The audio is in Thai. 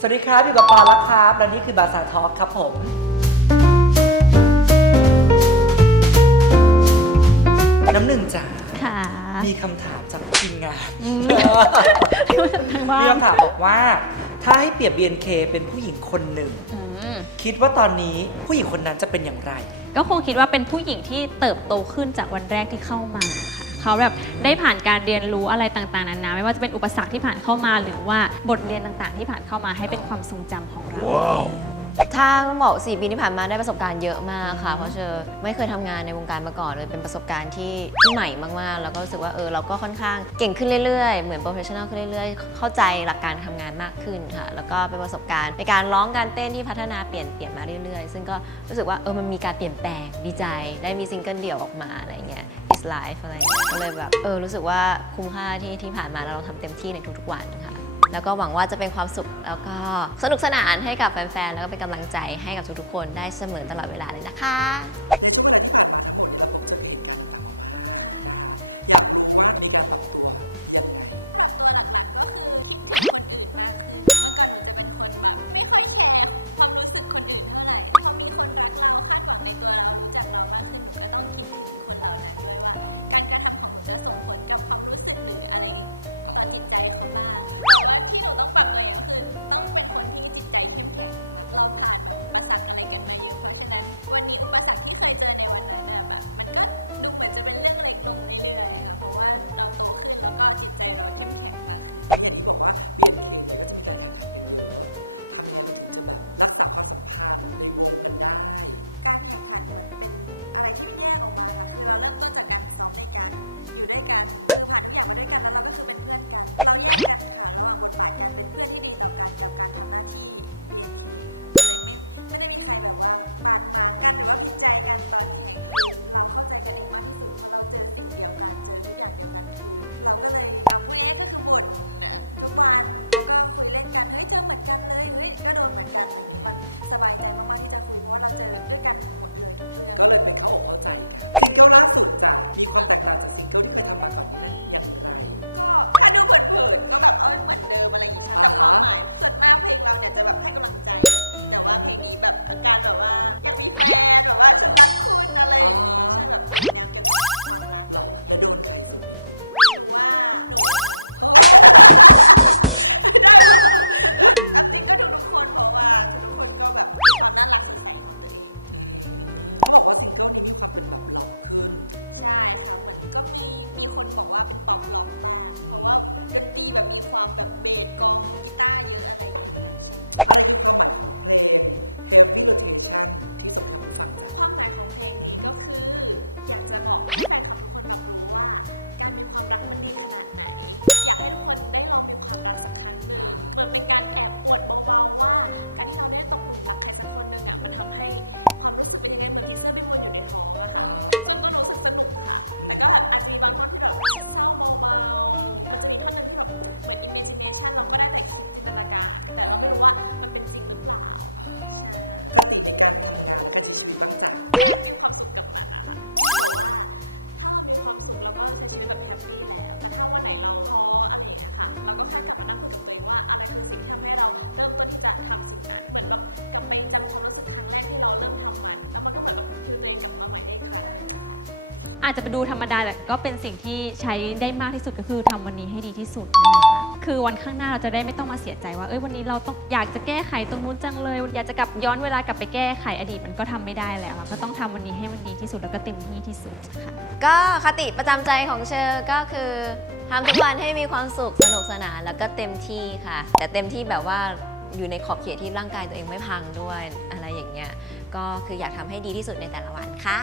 สวัสดีครับอยู่กับปอแล้วครับและนี่คือบาซาทอล์กครับผม น้ำหนึ่งจ๋าค่ะมีคำถามจากทีมงานอืม ทางบ้ามีนคำถามบอกว่า ถ้าให้เปรียบ BNK เป็นผู้หญิงคนหนึ่ง อืมคิดว่าตอนนี้ผู้หญิงคนนั้นจะเป็นอย่างไร ก็คงคิดว่าเป็นผู้หญิงที่เติบโตขึ้นจากวันแรกที่เข้ามาค่ะ เขาแบบได้ผ่านการเรียนรู้อะไรต่างๆนานาไม่ว่าจะเป็นอุปสรรคที่ผ่านเข้ามา หรือว่าบทเรียนต่างๆ ที่ผ่านเข้ามาให้เป็นความทรงจำของเรา ถ้าต้องบอก4ปีที่ผ่านมาได้ประสบการณ์เยอะมากค่ะ เพราะเชอไม่เคยทำงานในวงการมาก่อนเลยเป็นประสบการณ์ที่ที่ใหม่มากๆ แล้วก็รู้สึกว่าเออเราก็ค่อนข้างเก่งขึ้นเรื่อยๆ เหมือนโปรเฟชชั่นอลขึ้นเรื่อยๆ เข้าใจหลักการทำงานมากขึ้นค่ะ แล้วก็เป็นประสบการณ์ในการร้องการเต้นที่พัฒนาเปลี่ยนเปลี่ยนมาเรื่อยๆ ซึ่งก็รู้สึกว่าเออมันมีการเปลี่ยนแปลงดีใจได้มีซิงเกิลเดี่ยวออกมาอะไรเงี้ย is life อะไรเงี้ยก็เลยแบบเออรู้สึกว่าคุ้มค่าที่ที่ผ่านมาแล้วเราทำเต็มที่ในทุกๆวันค่ะ แล้วก็หวังว่าจะเป็นความสุขแล้วก็สนุกสนานให้กับแฟนๆ แล้วก็เป็นกำลังใจให้กับทุกๆคนได้เสมอตลอดเวลาเลยนะคะ อาจจะไปดูธรรมดาแต่ก็เป็นสิ่งที่ใช้ได้มากที่สุดก็คือทำวันนี้ให้ดีที่สุดนะคะคือวันข้างหน้าเราจะได้ไม่ต้องมาเสียใจว่าเอ้ยวันนี้เราต้องอยากจะแก้ไขตรงนู้นจังเลย อยากจะกลับย้อนเวลากลับไปแก้ไขอดีตมันก็ทำไม่ได้แล้วอะก็ต้องทำวันนี้ให้มันดีที่สุดแล้วก็เต็มที่ที่สุดค่ะ ก็คติประจำใจของเชอร์ก็คือทำทุกวันให้มีความสุขสนุกสนานแล้วก็เต็มที่ค่ะ แต่เต็มที่แบบว่าอยู่ในขอบเขตที่ร่างกายตัวเองไม่พังด้วยอะไรอย่างเงี้ยก็คืออยากทำให้ดีที่สุดในแต่ละวันค่ะ